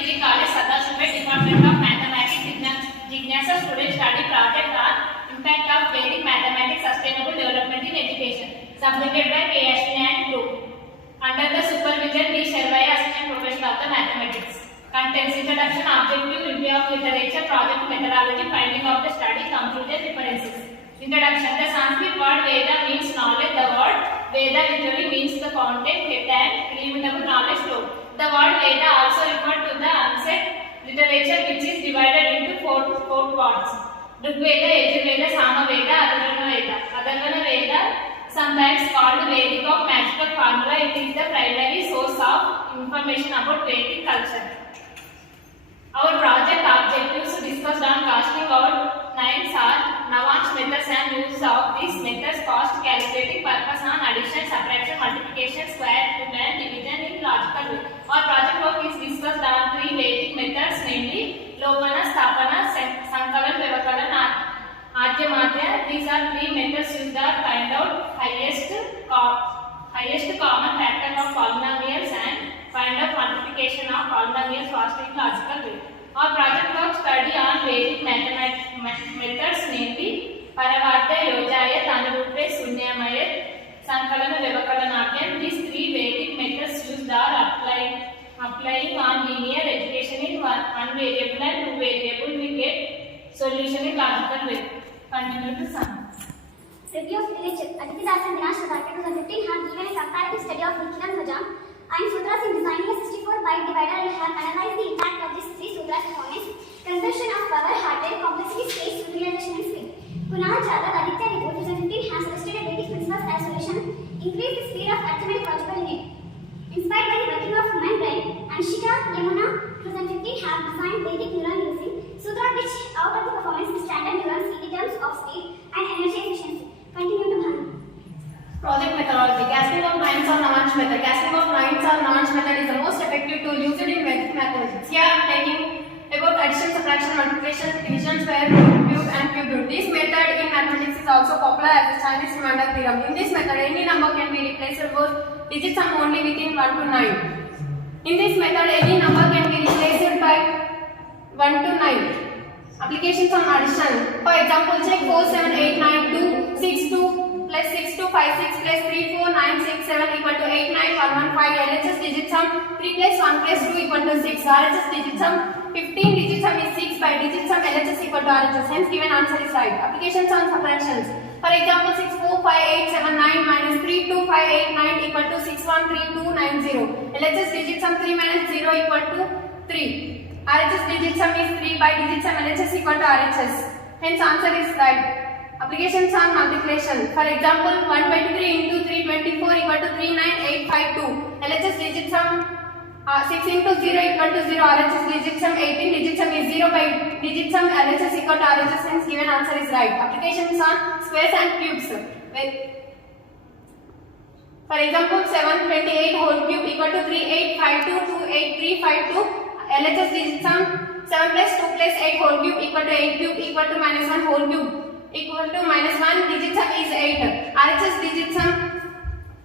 Degree College, Sadashiva, Department of Mathematics, Jignasa students study project on impact of Vedic mathematics sustainable development in education, submitted by KSN and group. Under the supervision D. Sharvaya, Assistant Professor of the Mathematics. Contents: introduction, objective, review of literature, project methodology, finding of the study, conclusion, references. Introduction: the Sanskrit word Veda means knowledge. The word Veda literally means the content, head and illimitable knowledge stored. The word Veda also referred to the unsaid literature which is divided into four parts: Rigveda, Yajurveda, Samaveda, Atharvana Veda, sometimes called Vedic of magical formula. It is the primary source of information about Vedic culture. Our project objectives discussed on casting out names are Navansh methods and use of these methods, cost calculating, purpose on addition, subtraction, multiplication, square root and division in logical way. Our project work is discussed on three Vedic methods, namely Lopana, Stapana, Sankalan, Vyavakalan, Adyamadya. These are three methods used to find out highest common factor of polynomials and find out multiplication of polynomials fast in logical way. Our project work study on Vedic methods, namely Paravartya, Yojaya, Tanurupe, Sunyamaya, Sankalana, Vyavakalanadya. These three Vedic methods used are applying on linear education in one variable and two variable. We get solution in logical way. Continue to sum. Review of literature. Aditi Das and Dinesh Rathore 2015 have given a comparative study of Nikhilan Bajam and sutras in designing a 64-byte divider and have analyzed the impact of these three sutras performance, conversion of power, hardware, complexity, space, utilization and speed. Kunal Jadhav, Aditya report 2015 has suggested a Vedic principles as solution, increase the speed of arithmetic logical unit. Inspired by the working of human brain, Anshika Yamuna 2015 have designed Vedic neuron using sutra which out of the performance the standard neurons in terms of speed and energy efficiency. Continue to Bhanu. Project methodology. Casting of lines or Navansh method. Casting of lines or Navansh method is the most effective tool used in Vedic mathematics. Here I am taking about addition, subtraction, multiplication, division, square root, cube and cube root. This method in mathematics is also popular as the Chinese remainder theorem. In this method, any number can be replaced with digits sum only within 1 to 9. In this method, any number can be replaced by 1 to 9. Applications on addition. For example, check 4, 7, 8, 9, 2, 6, 2 plus 6, 2, 5, 6 plus 3, 4, 9, 6, 7 equal to 8, 9, 1, 1, 5. LHS digit sum 3 plus 1 plus 2 equal to 6. RHS digit sum 15 digit sum is 6 by digit sum LHS equal to RHS. Hence given answer is right. Applications on subtractions. For example, 6, 4, 5, 8, 7, 9 minus 3, 2, 5, 8, 9 equal to 6, 1, 3, 2, 9, 0. LHS digit sum 3 minus 0 equal to 3. RHS digit sum is 3 by digit sum LHS equal to RHS. Hence answer is right. Applications on multiplication. For example, 1 by 3 into 3, 24 equal to 3, 9, 8, 5, 2. LHS digit sum 6 into 0 equal to 0. RHS digit sum 18 digit sum is 0 by digit sum LHS equal to RHS. Hence given answer is right. Applications on squares and cubes. For example, 728 whole cube equal to 3852 28352. LHS digit sum 7 plus 2 plus 8 whole cube equal to 8 cube equal to minus 1 whole cube equal to minus 1. Digit sum is 8. RHS digit sum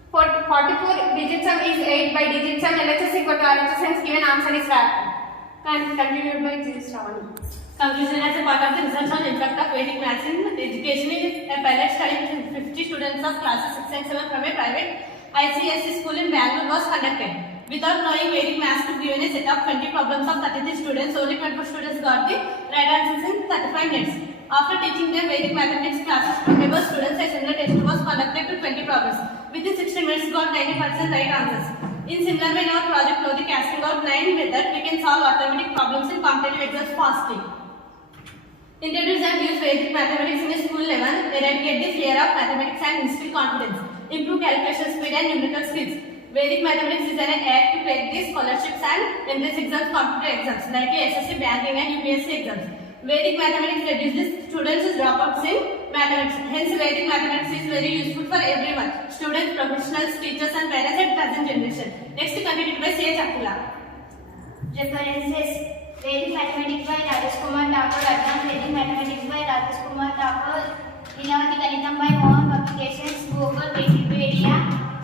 44 digit sum is 8 by digit sum LHS equal to RHS. Hence given answer is right. Continued by G. Shravani. Conclusion: as a part of the research on impact of Vedic maths in education, a pilot study with 50 students of classes 6 and 7 from a private ICSE school in Bangalore was conducted. Without knowing Vedic maths, to given a set of 20 problems of 33 students, only 24 students got the right answers in 35 minutes. After teaching them Vedic mathematics classes to able students, a similar test was conducted to 20 problems. Within 60 minutes, got 90% right answers. In similar way, in our project Flow the Casting Out 9 method, we can solve arithmetic problems in competitive exams fastly. Introduce and use Vedic mathematics in a school level, eradicate the fear of mathematics and instill confidence. Improve calculation speed and numerical skills. Vedic mathematics is an act to take the scholarships and entrance exams, competitive exams like SSC, banking and UPSC exams. Vedic mathematics reduces students' dropouts in mathematics. Hence, Vedic mathematics is very useful for everyone: students, professionals, teachers, and parents at present generation. Next, continued by C. Chakula. References: Vedic mathematics by Rajesh Kumar Thakur, Advanced Vedic mathematics by Rajesh Kumar Thakur, Lilavati Ganitam by Mohan Publications, Google, Wikipedia,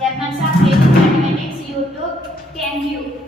Journals of Vedic Mathematics, YouTube. Thank you.